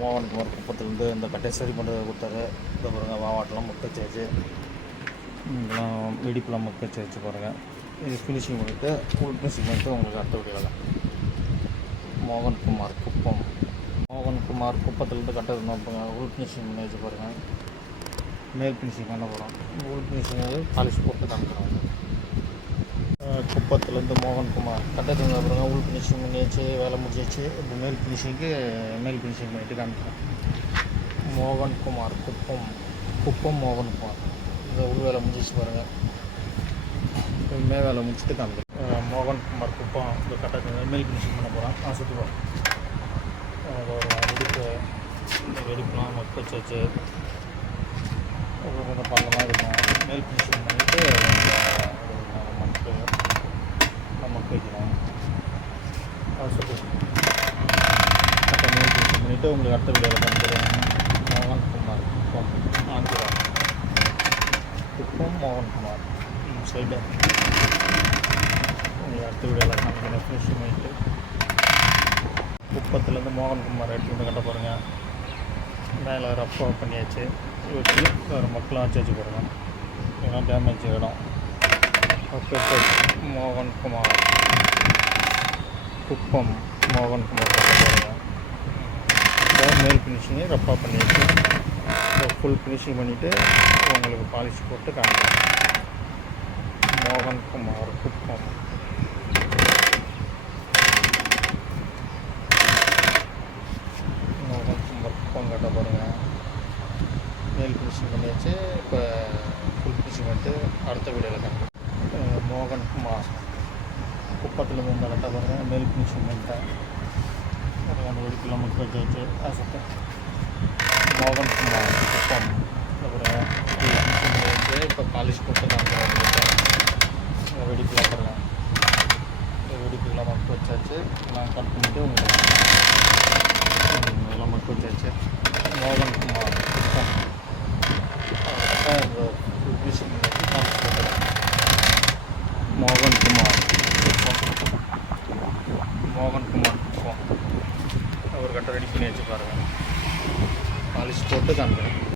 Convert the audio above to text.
மோகன்குமார் குப்பத்துலேருந்து இந்த கட்டையை சரி பண்ணுறது கொடுத்தாரு. இந்த பாருங்கள் வாவாட்டெலாம் முட்டை வச்சு இதெல்லாம் வெடிப்பெலாம் முட்டை வச்சு பாருங்கள். இது ஃபினிஷிங் பண்ணிவிட்டு ஃபுல் ஃபினிஷிங் பண்ணிட்டு உங்களுக்கு அடுத்த வீடியோவில் மோகன்குமார் குப்பத்துலேருந்து கட்டை நோப்புங்க. உள் ஃபினிஷிங் பண்ணி வச்சு பாருங்கள். மேல் ஃபினிஷிங் பண்ண போகிறோம். உள் ஃபினிஷிங் பாலிஷ் போட்டு காமிக்கிறோம். குப்பத்துலேருந்து மோகன்குமார் கட்டை தந்தால் பாருங்க. உள் ஃபினிஷிங் பண்ணி வச்சு வேலை முடிஞ்சிச்சு. இப்போ மேல் ஃபினிஷிங் பண்ணிவிட்டு காமிக்கிறோம். மோகன்குமார் குப்பம் மோகன்குமார் இந்த உள் வேலை முடிஞ்சிச்சு பாருங்கள். மே வேலை முடிச்சுட்டு காமிக்கிறோம். மோகன்குமார் குப்பம் இந்த கட்டை மேல் ஃபினிஷிங் பண்ண போகிறோம். சுற்றுவோம். வெடிப்புலாம் மொக்க வச்சு கொஞ்சம் பள்ளமாக இருக்கும். மேல் ஃபினிஷிங் பண்ணிவிட்டு மொக்க வைக்கணும். சுற்று கட்டை மேல் ஃபினிஷிங் பண்ணிவிட்டு உங்களுக்கு அடுத்த வீடியோவில் காமிக்கிறேன். மோகன்குமார் குப்பம் மோகன்குமார் சைடு உங்களுக்கு அடுத்த வீடியோவில் காமிக்கிறேன். ஃபினிஷிங் பண்ணிவிட்டு குப்பத்துலேருந்து மோகன்குமார் எடுத்து வந்து கட்ட பாருங்கள். மேலே ரஃப்பாக பண்ணியாச்சு. வச்சு வேறு மக்களாக வச்சு பாருங்கள். ஏன்னா டேமேஜ் இடம். ஓகே மோகன்குமார் குப்பம் மோகன்குமார் கட்ட பாருங்கள். மேல் ஃபினிஷிங்கு ரஃப்பாக பண்ணியாச்சு. ஃபுல் ஃபினிஷிங் பண்ணிவிட்டு உங்களுக்கு பாலிஷ் போட்டு காமிக்கிறேன். மோகன்குமார் குப்பம் கட்ட பாருங்கள். மேல் ஃபினிஷிங் பண்ணியாச்சு. இப்போ ஃபுல் ஃபினிஷிங் பண்ணிட்டு அடுத்த வீடியோவில் காட்டுறேன். மோகன்குமார் குப்பத்துலேருந்து இந்த கட்ட பாருங்கள். மேல் ஃபினிஷிங் பண்ணிட்டேன். அந்த வெடிப்பில் முட்டை வச்சு சுத்தம். மோகன்குமார் குப்பம் அப்புறம் ஃபுல் ஃபினிஷிங் பண்ணியாச்சு. இப்போ பாலிஷ் போட்டு காமிக்கிறேன். வெடிப்பில் பாருங்கள். வெடிப்புலாம் முட்டை வச்சாச்சு. நான் கட் பண்ணிவிட்டு உங்களுக்கு எல்லாம் மட்டும் வச்சாச்சு. மோகன்குமார் குப்பம் ஃபினிஷிங் மோகன்குமார் குப்பம் ஒரு கட்டை ரெடி பண்ணி வச்சு பாருங்கள். பாலிஷ் போட்டு காமிக்கிறேன்.